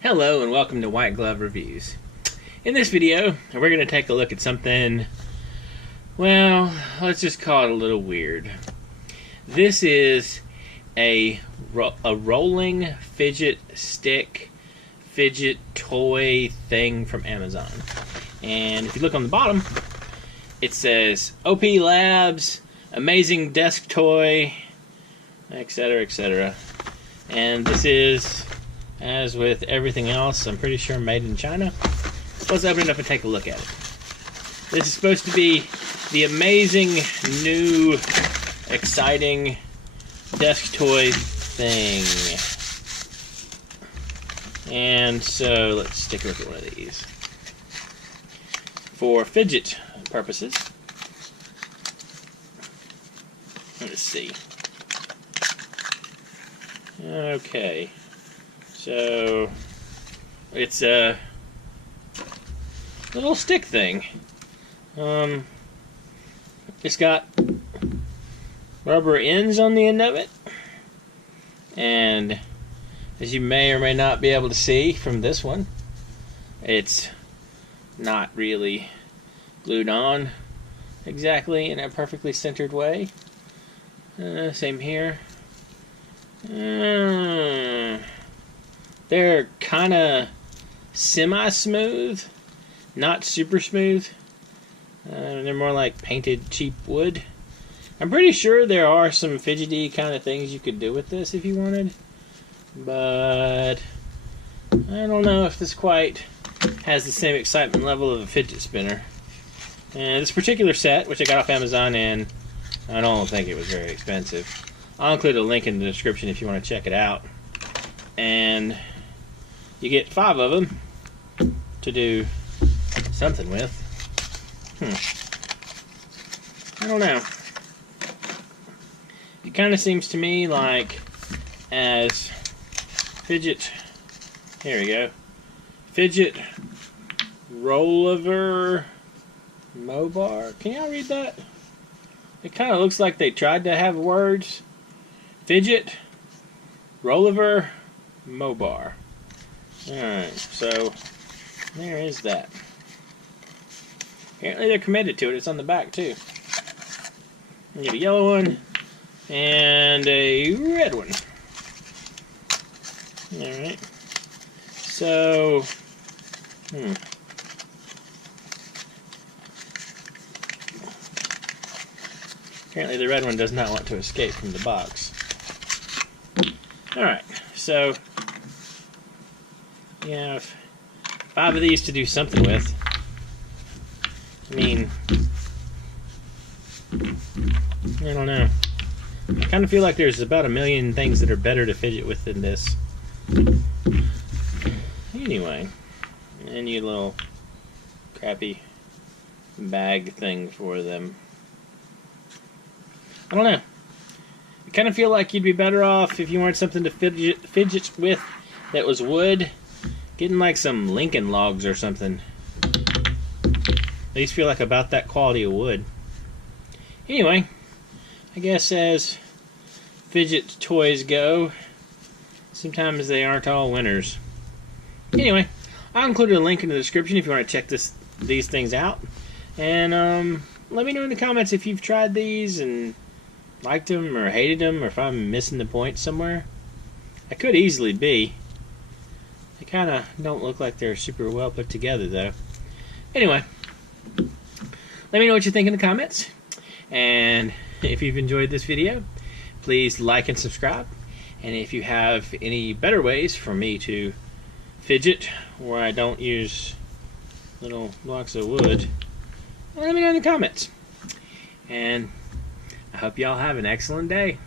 Hello and welcome to White Glove Reviews. In this video, we're going to take a look at something, well, let's just call it a little weird. This is a rolling fidget stick, fidget toy thing from Amazon. And if you look on the bottom, it says OP Labs, amazing desk toy, etc., etc. And this is, as with everything else, I'm pretty sure made in China. Let's open it up and take a look at it. This is supposed to be the amazing, new, exciting desk toy thing. And so, let's take a look at one of these. For fidget purposes, let's see. Okay. So, it's a little stick thing. It's got rubber ends on the end of it. And as you may or may not be able to see from this one, it's not really glued on exactly in a perfectly centered way. Same here. They're kind of semi-smooth, not super smooth. They're more like painted cheap wood. I'm pretty sure there are some fidgety kind of things you could do with this if you wanted, but I don't know if this quite has the same excitement level of a fidget spinner. And this particular set, which I got off Amazon, and I don't think it was very expensive. I'll include a link in the description if you want to check it out. And you get 5 of them to do something with. I don't know. It kind of seems to me like as fidget, here we go, fidget rollover mobar. Can y'all read that? It kind of looks like they tried to have words. Fidget rollover mobar. Alright, so there is that. Apparently they're committed to it. It's on the back too. You get a yellow one and a red one. Alright. So, apparently the red one does not want to escape from the box. Alright, so you have 5 of these to do something with. I mean, I don't know. I kind of feel like there's about a million things that are better to fidget with than this. Anyway, and you little crappy bag thing for them. I don't know. I kind of feel like you'd be better off if you wanted something to fidget with that was wood, getting like some Lincoln logs or something. These feel like about that quality of wood. Anyway, I guess as fidget toys go, sometimes they aren't all winners. Anyway, I'll include a link in the description if you want to check these things out. And let me know in the comments if you've tried these and liked them or hated them, or if I'm missing the point somewhere. I could easily be. They kind of don't look like they're super well put together though. Anyway, let me know what you think in the comments. And if you've enjoyed this video, please like and subscribe. And if you have any better ways for me to fidget where I don't use little blocks of wood, let me know in the comments. And I hope y'all have an excellent day.